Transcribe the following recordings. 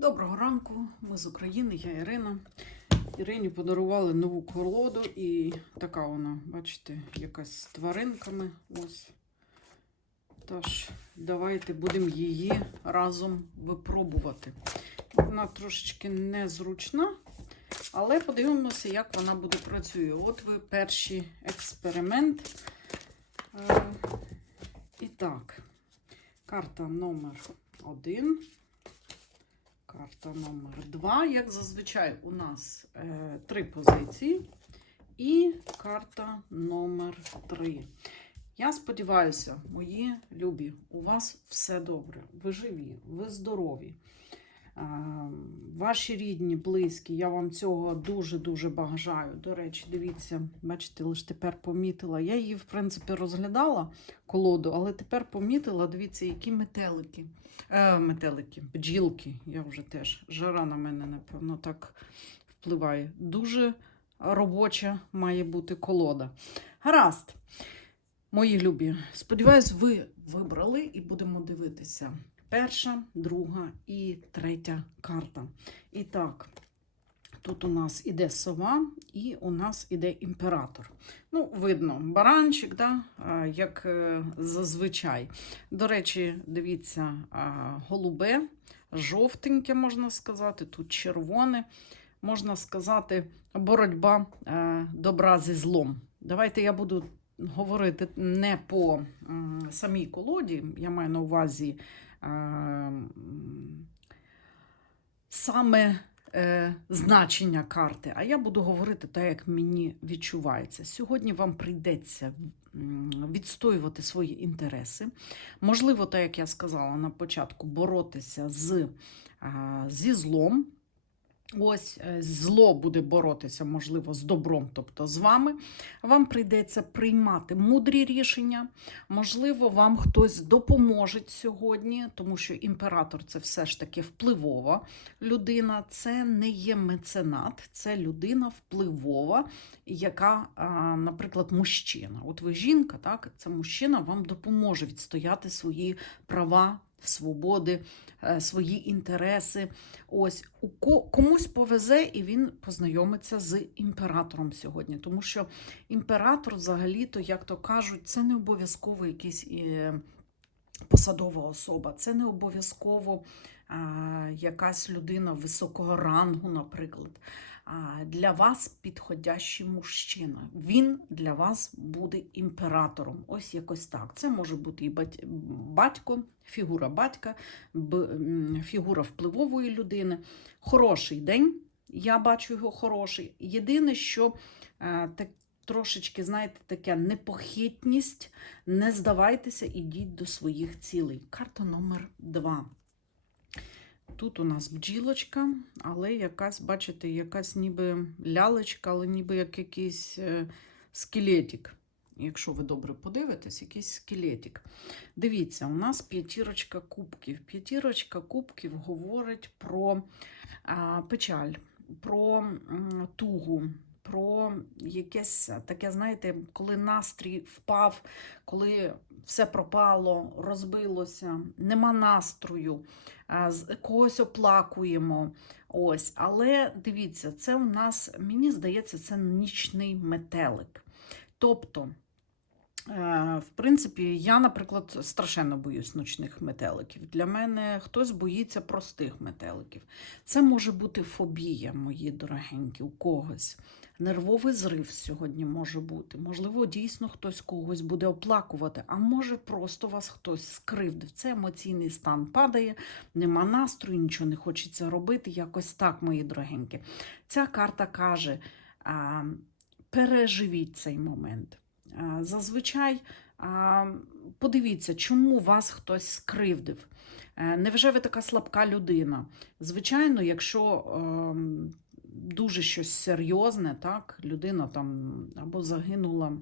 Доброго ранку, ми з України, я Ірина. Ірині подарували нову колоду, і така вона, бачите, якась з тваринками. Ось. Тож, давайте будемо її разом випробувати. Вона трошечки незручна, але подивимося, як вона буде працює. От ви перший експеримент. Е, І так, карта номер один. Карта номер 2. Як зазвичай, у нас е, три позиції. І карта номер 3. Я сподіваюся, мої любі, у вас все добре. Ви живі, ви здорові. Ваші рідні, близькі, я вам цього дуже-дуже бажаю. До речі, дивіться, бачите, лише тепер помітила. Я її, в принципі, розглядала колоду, але тепер помітила, дивіться, які метелики. Е, метелики, бджілки. Я вже теж жара на мене, напевно, так впливає. Дуже робоча має бути колода. Гаразд, мої любі. Сподіваюсь, ви вибрали і будемо дивитися. Перша, друга і третя карта. І так, тут у нас іде сова, і у нас іде імператор. Ну, видно, баранчик, да? як е, зазвичай. До речі, дивіться, голубе, жовтеньке, можна сказати, тут червоне. Можна сказати, боротьба е, добра зі злом. Давайте я буду говорити не по самій колоді, я маю на увазі е, саме е, значення карти, а я буду говорити так, як мені відчувається. Сьогодні вам прийдеться відстоювати свої інтереси. Можливо, так як я сказала на початку, боротися з, зі злом. Ось е, зло буде боротися, можливо, з добром, тобто з вами. Вам прийдеться приймати мудрі рішення. Можливо, вам хтось допоможе сьогодні, тому що імператор це все ж таки впливова людина. Це не є меценат, це людина впливова, яка, наприклад, мужчина. От ви жінка, так, це мужчина вам допоможе відстояти свої права. Свободи, е, свої інтереси. Ось у ко- комусь повезе, і він познайомиться з імператором сьогодні. Тому що імператор, взагалі-то, як то кажуть, це не обов'язково якийсь е, посадова особа, це не обов'язково якась людина високого рангу, наприклад. Для вас підходящий мужчина. Він для вас буде імператором. Ось якось так. Це може бути і батько, фігура батька, фігура впливової людини. Хороший день. Я бачу його хороший. Єдине, що е, так, трошечки, знаєте, таке непохитність, не здавайтеся, ідіть до своїх цілей. Карта номер два. Тут у нас бджілочка, але якась, бачите, якась ніби лялечка, але ніби як якийсь е, скелетик. Якщо ви добре подивитесь, якийсь скелетик. Дивіться, у нас п'ятірочка кубків. П'ятірочка кубків говорить про печаль, про тугу, про якесь таке, знаєте, коли настрій впав, коли все пропало, розбилося, нема настрою, когось оплакуємо. Ось, але дивіться, це у нас, мені здається, це нічний метелик. Тобто, е, в принципі, я, наприклад, страшенно боюсь ночних метеликів. Для мене хтось боїться простих метеликів. Це може бути фобія, мої дорогенькі, у когось. Нервовий зрив сьогодні може бути. Можливо, дійсно хтось когось буде оплакувати, а може просто вас хтось скривдив. Це емоційний стан падає, нема настрою, нічого не хочеться робити. Якось так, мої дорогенькі. Ця карта каже: а, переживіть цей момент. А, Зазвичай подивіться, чому вас хтось скривдив. Е, Невже ви така слабка людина? Звичайно, якщо ем, дуже щось серйозне, так, людина там або загинула,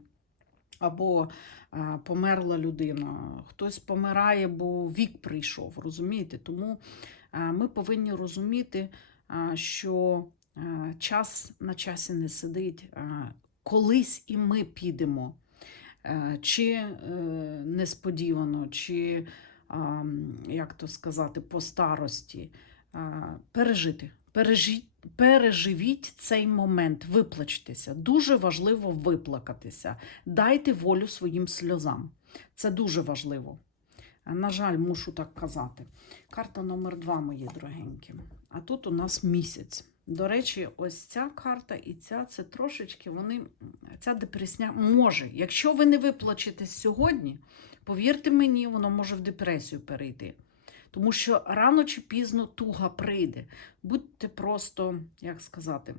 або е, померла людина, хтось помирає, бо вік прийшов, розумієте? Тому е, ми повинні розуміти, е, що е, час на часі не сидить. Е, Колись і ми підемо, чи несподівано, чи, а, як то сказати, по старості. а, пережити. Пережіть, переживіть цей момент, виплачтеся. Дуже важливо виплакатися. Дайте волю своїм сльозам. Це дуже важливо. На жаль, мушу так казати. Карта номер два, мої дорогенькі. А тут у нас місяць. До речі, ось ця карта і ця це трошечки вони. Ця депресня може. Якщо ви не виплачетесь сьогодні, повірте мені, воно може в депресію перейти. Тому що рано чи пізно туга прийде. Будьте просто, як сказати,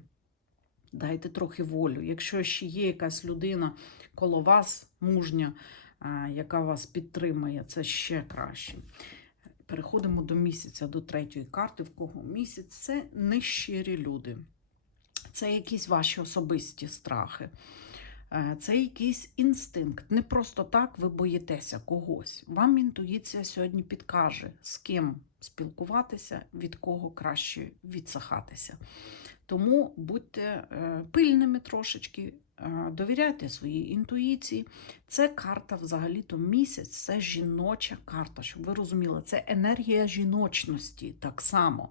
дайте трохи волю. Якщо ще є якась людина коло вас, мужня, яка вас підтримує, це ще краще. Переходимо до місяця, до третьої карти. В кого місяць це нещирі люди. Це якісь ваші особисті страхи. Е, Це якийсь інстинкт. Не просто так ви боїтеся когось. Вам інтуїція сьогодні підкаже, з ким спілкуватися, від кого краще відсахатися. Тому будьте е, пильними трошечки, е, довіряйте своїй інтуїції. Це карта взагалі-то місяць, це жіноча карта, щоб ви розуміли, це енергія жіночності так само.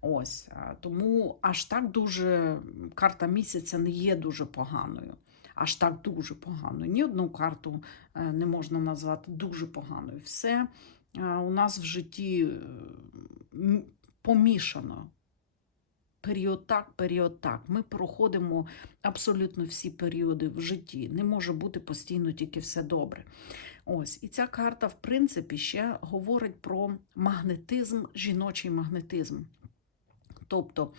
Ось тому аж так дуже карта місяця не є дуже поганою. Аж так дуже поганою. Ні одну карту е, не можна назвати дуже поганою. Все е, у нас в житті е, помішано. Період так, період так. Ми проходимо абсолютно всі періоди в житті. Не може бути постійно тільки все добре. Ось, і ця карта, в принципі, ще говорить про магнетизм, жіночий магнетизм. Тобто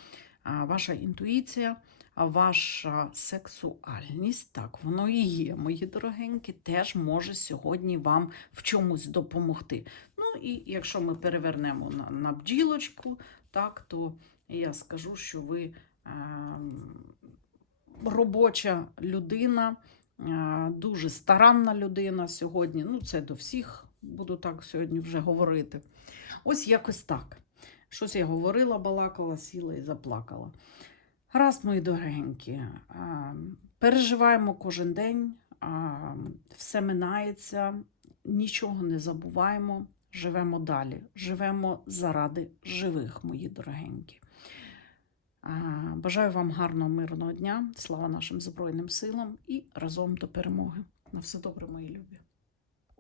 ваша інтуїція, ваша сексуальність, так, воно і є, мої дорогенькі, теж може сьогодні вам в чомусь допомогти. Ну і якщо ми перевернемо на, на бджілочку, так, то я скажу, що ви е, робоча людина, е, дуже старанна людина сьогодні. Ну, це до всіх буду так сьогодні вже говорити. Ось якось так. Щось я говорила, балакала, сіла і заплакала. Раз, мої дорогенькі, переживаємо кожен день, все минається, нічого не забуваємо, живемо далі, живемо заради живих, мої дорогенькі. Бажаю вам гарного мирного дня, слава нашим Збройним силам і разом до перемоги. На все добре, мої любі.